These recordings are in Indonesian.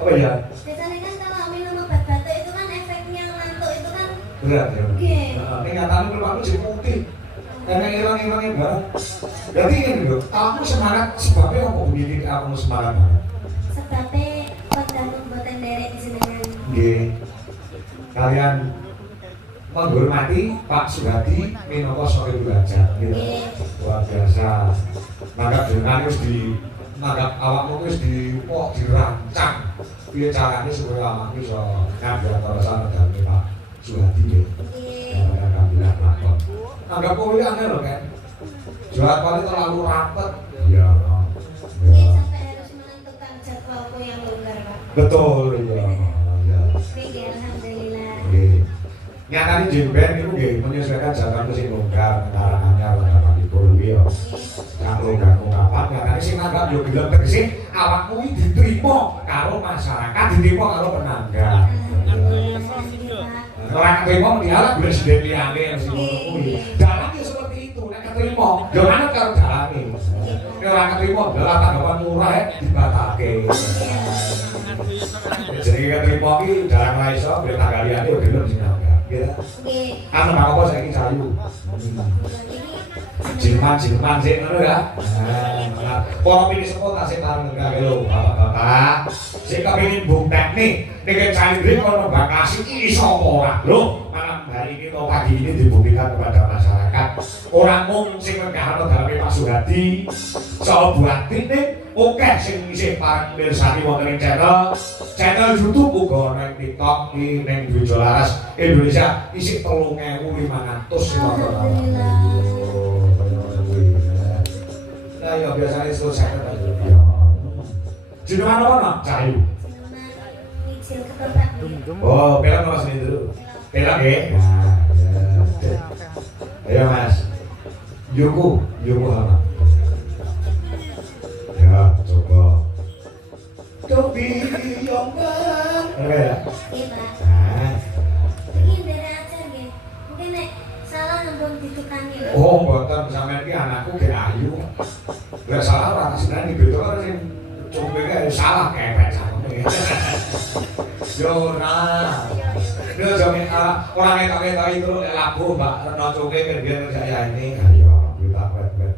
Apa ya? Biasanya kan kalau minum obat batuk itu kan efeknya ngantuk itu kan Berat ya. Oke. Nah, kenyataan itu aku sih putih. Emang irang-irangnya banget. Berarti ini loh, kamu semangat sebabnya apa begini kamu semangat banget? sebabnya pada membuatan derek jenengan. Nggih. Kalian menghormati Pak Sugadi minangka Sohibul Hajat gitu. Luar biasa. Maka jenengan wis di maka awakmu wis dirancang piye carane supaya awakmu iso ngambil antara sana dan Pak Sugadi nggih. Anggap kuwi angel lho kan. Jadwalnya terlalu rapat. Iya. Sampai harus menentukan jadwalku yang longgar, Pak. Betul iya. Oke, alhamdulillah. Nyatane jemben itu nggih menyesuaikan jadwal sing longgar karangannya lengkap libur kuwi ya. Kang longgar kapan nyatane sing nanggap yo gelem tegese awakmu iki diterima karo masyarakat, diterima karo penangga. Orang keterima dialah presiden liyane sing ngono kuwi. Dalamnya seperti itu, nek keterima yo manut karo dalane. Nek ora keterima dalah tanggapan murah dibatalke. Jadi keterima iki jarang ra iso ben tanggal liyane yo gelem sing ya. Anu gak apa saiki cayu. Jerman sik ngono ya. Nah, para pinisepot tasih pareng gawe lho, Bapak-bapak. Sing kepengin buktekne nek calendri kono bakasi iki iso apa ora? Lho, malam hari ini atau pagi ini dibuktikan kepada masyarakat. Orang mung sing ngehano daleme Pak Sugadi, soal buatine oke sing isih pareng mirsani wonten ing channel YouTube uga nang TikTok iki ning Video Laras Indonesia isih 3.500 sing nonton. Nah, ya biasanya selesai kan ya. Jenengan apa nak? Cahayu. Ijil ketoprak. Oh, pelan Mas ini dulu. Pelan ya. Ayo Mas. Yuku apa? Ya, coba. Topi yongan. Oke ya. Iya, Pak. Nah. Ini dari ajar nggih. Mungkin nek salah ampun ditukangi. Oh, mboten sampeyan iki anakku ge ayu. Lah salah ora seneng iki beto sing coba salah kepek sampe. Yo nah. Dia jamin orang etak-etak itu laku Mbak Reno Coke biar saya ini ayo kita wet-wet.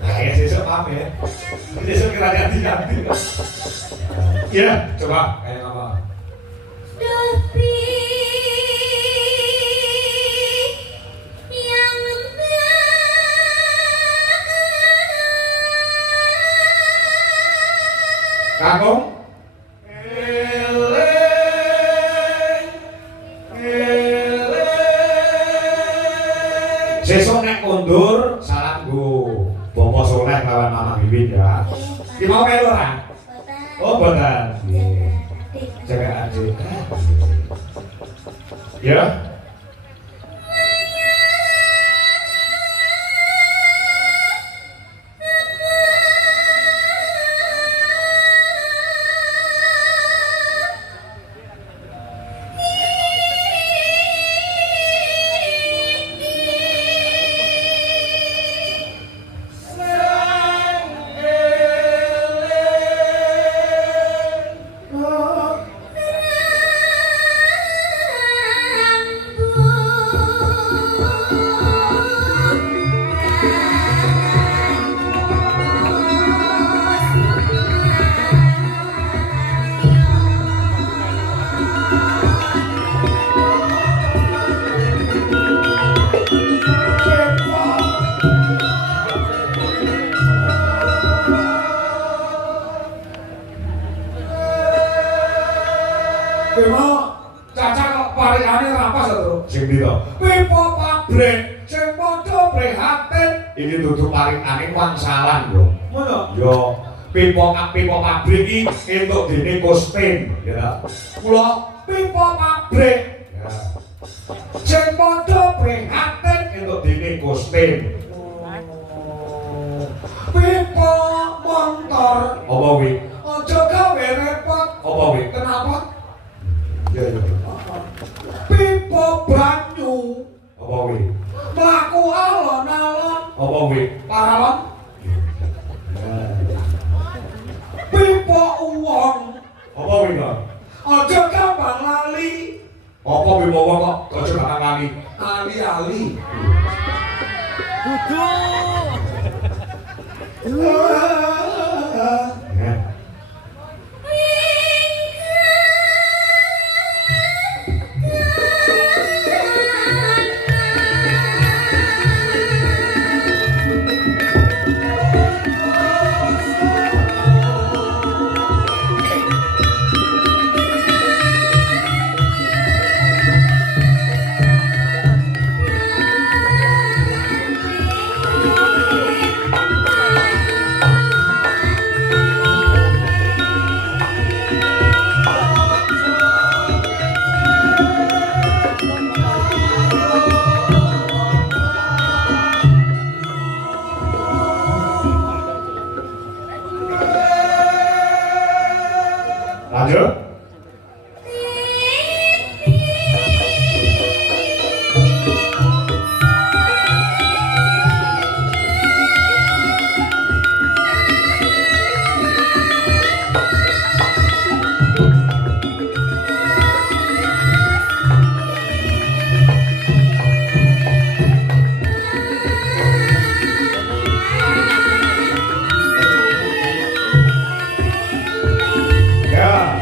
Nah ya sesuk paham ya. Sesuk kira ganti-ganti. Iya, coba kayak apa? Dopi yang Kakung sesuk nek mundur salam go Bopo Soleh lawan Mama Bibit ya. Ki mau melu ora? Oh, boten. Jaga adik. Ya. Ini duduk paling aneh wangsalan bro. Mana? Yo, pipo pabrik ini untuk dini kostin, ya. Pulau pipo pabrik, ya. Sing podo prihatin untuk dini kostin. Pipo motor, apa wi? Ojo gawe repot, apa wi? Kenapa? Ya. Pipo banyu, apa wi? Mlaku alon-alon, apa wi? Paralon. Pipo uang, Lanjut. Ya.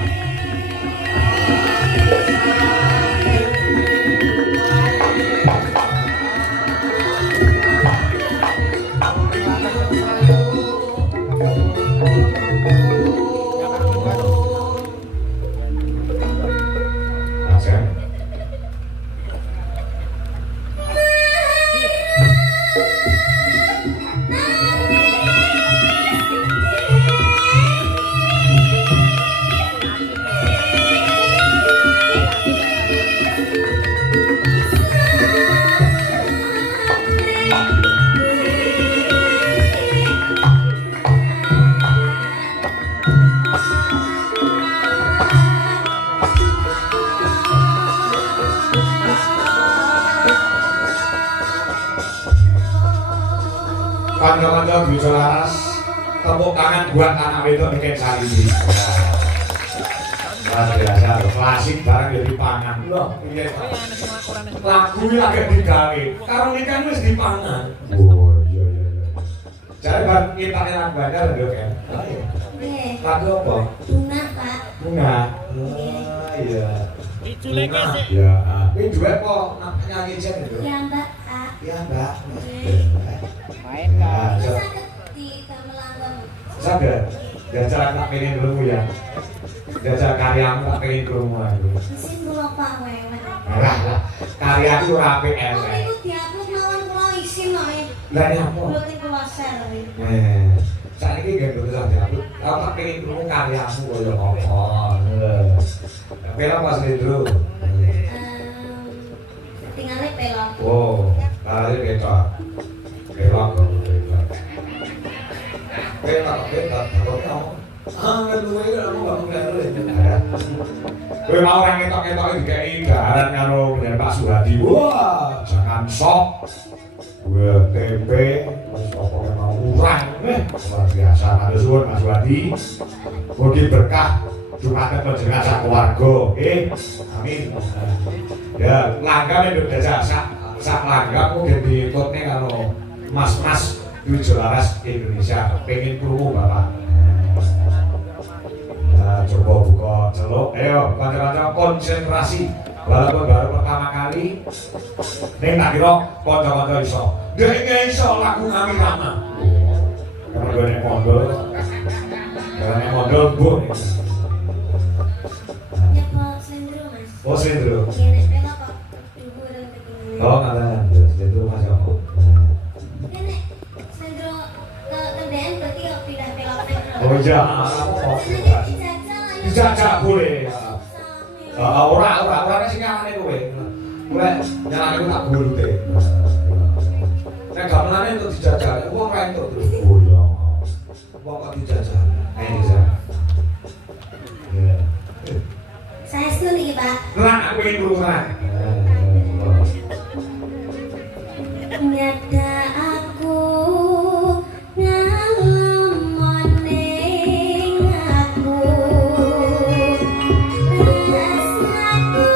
Asem. Kanca-kanca bisa laras tepuk tangan buat anak wedok iki sari iki. Luar biasa, klasik barang ya dipangan. Loh, piye to? Lagu lagi digawe, karo nikah wis dipangan. Oh iya iya iya. Jare bar kitane lagu anyar lho kan. Nggih. Lagu apa? Bunga, Pak. Bunga. Ah iya. Bunga. Ya, ini duet kok nyanyi jen itu. Ya, Mbak, Pak. Ya, Mbak. Main Ya, Bisa so- di Tamelanggang. Sadar, diajar tak pengen dulu ya. Diajar karyamu tak pengen krungu aku. Mesin kula Pak wewe. Lah, karyaku ora apik Oh, elek. iku diupload mawon kula isin kok. Lah ini apa? Berarti kula share. Saiki gak betul saja aku. Aku tak pengen krungu karyamu kaya apa. Pela pas dulu. Tinggalnya pelok. Oh, kali ketok. Pelok. Pelok. Kowe mau orang ketok-ketok dikai garan karo Pak Suhadi. Wah, jangan sok. Gue tempe, terus apa yang mau urang. Luar biasa. Matur suwun Mas Suhadi. Mugi berkah Jumatnya panjenengan sak keluarga. Amin. Ya, langgam itu desa sak langgam mungkin diikutnya kalau mas-mas tujuh laras Indonesia pengen krungu Bapak. Nah, coba buka celuk. Ayo, kanca-kanca konsentrasi. Walaupun baru pertama kali, ning tak kira kanca-kanca iso. Dhek iso lagu kami lama. Karena gue nek mondol, bu. Ya Pak Sendro Mas. Oh, Sendro. Ya nek pelok kok dhuwur ketinggalan. Oh, ngalah, Sendro masih apa? Ya nek Sendro ke kendaraan berarti kok pindah pelok nek. Oh iya, apa? Dijajak boleh. Ora sing ngene kowe. Kowe nyalane ku tak golute. Nek gamelane untuk dijajak, wong ora entuk terus. Oh iya. Wong kok dijajak. Ayo bisa. Ya. Saya setuju nih Pak. Lah aku ingin berusaha. Nyata aku ngalamoning aku rasaku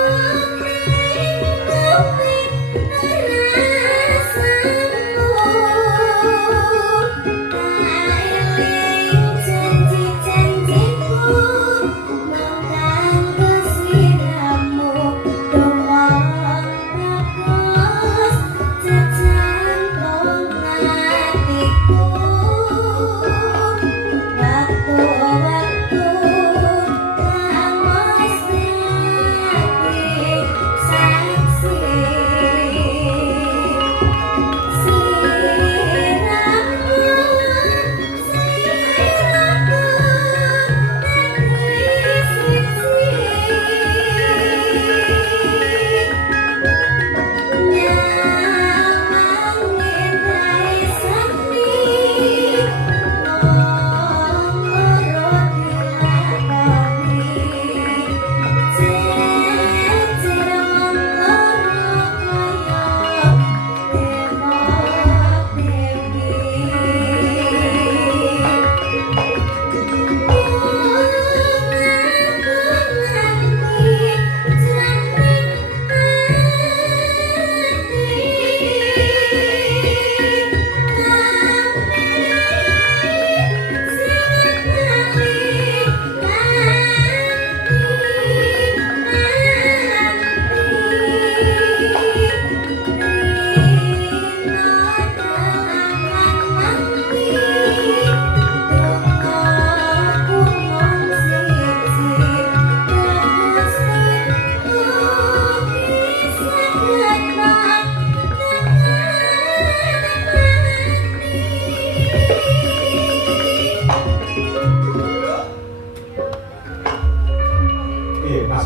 ning kowe rasamu eling janji-janjiku mongkang kesiramu dong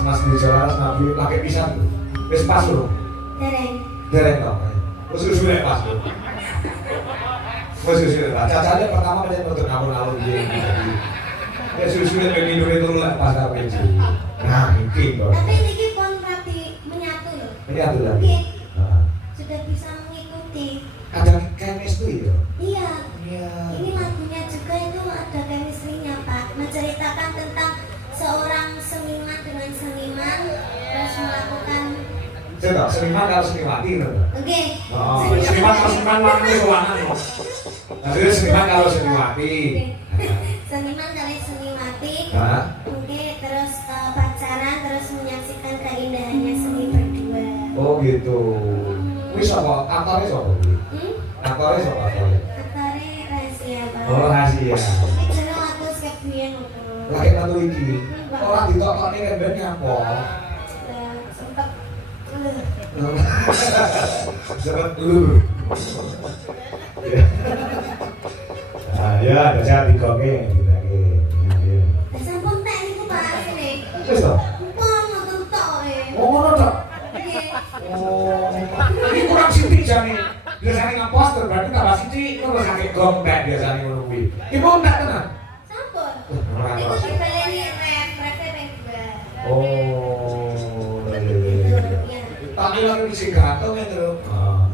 mas di jalan nabi pakai pisang wis pas lho dereng dong susu pas lho susu cacanya pertama aja untuk alun-alun dia ya susu minum itu lah pas apa itu nah ini bro tapi ini pon rapi menyatu loh menyatu lagi sudah bisa mengikuti ada chemistry ya iya ini lagunya juga itu ada chemistry-nya Pak menceritakan tentang seorang seniman dengan seniman terus melakukan coba seniman kalau seniwati loh oke seniman kalau seniman warnanya ruangan loh nah seniman kalau seniwati seniman kali seniwati oke terus pacaran terus menyaksikan keindahannya seni berdua oh gitu wis apa aktornya siapa aktornya siapa aktornya rahasia Pak oh rahasia ini jenis lagu sekebian lagi satu iki orang ditokoknya kan ben nyapa sempet sempet dulu ya ada saya dikoke sampun tak niku Pak sini wis to pun ngoten tok oh ngono tok oh ini kurang sithik jane biasanya ngeposter berarti tambah sithik terus sakit gombek biasanya ngono kuwi iki mau tak tenan sampun ora niku ora dibeleni refe oh iya tapi lagi bisa ganteng ya terus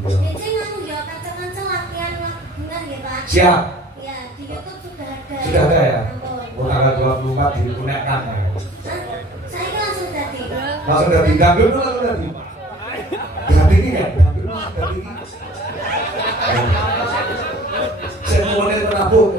Cing anu ya kancil-kancil latihan benar ya Pak siap ya di YouTube sudah ada ya sampun oh tanggal 24 dipunekkan ya saya langsung jadi langsung dari dangdut dulu langsung dari berarti ini ya dangdut langsung dari ini saya mau menabung